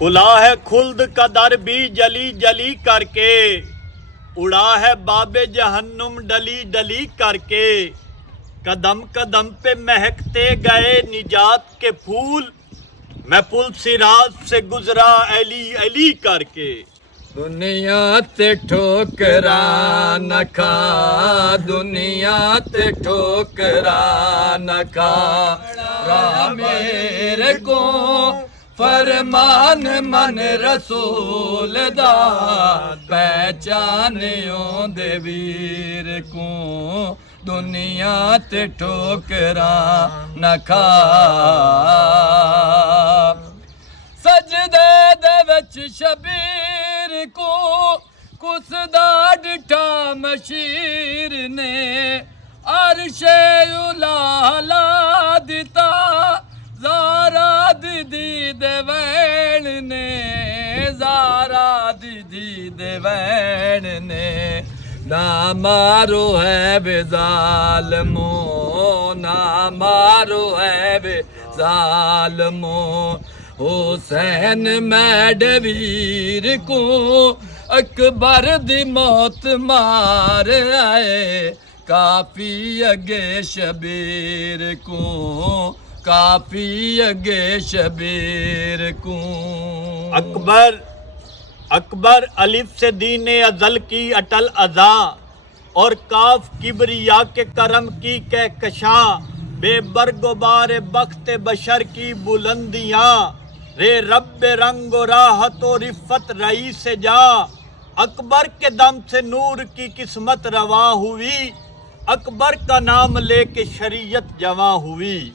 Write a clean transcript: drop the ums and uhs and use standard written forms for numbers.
खुला है खुल्द का दर भी जली जली करके, उड़ा है बाबे जहन्नुम डली डली करके। कदम कदम पे महकते गए निजात के फूल, मैं पुल सिराज से गुजरा अली अली करके। दुनिया ते ठोकरा न खा, दुनिया ते ठोकरा न खा, राह मेरे को फरमान मन रसूल दा, पहचानियो दे वीर को, दुनिया ते ठोकरा न खा। सजदे दे विच शबीर को कुसदा डिठा मशीर ने, अरशे उला दिता ज़ारा दीदी दे वैन ने, ज़ारा दीदी दे वैन ने। ना मारो है बे ज़ालमो, ना मारो है बे ज़ालमो, हुसैन मैडवीर को अकबर दी मौत मार आए, काफी अगे शबीर को, काफी अगे शबीर को। अकबर अलिफ से दीने अजल की अटल अज़ा, और काफ किबरिया के करम की कहकशा, बेबरगोबार बख्त बशर की बुलंदियाँ, रे रब रंग राहत और रिफ़त रही से जा। अकबर के दम से नूर की किस्मत रवा हुई, अकबर का नाम लेके शरीयत जवां हुई।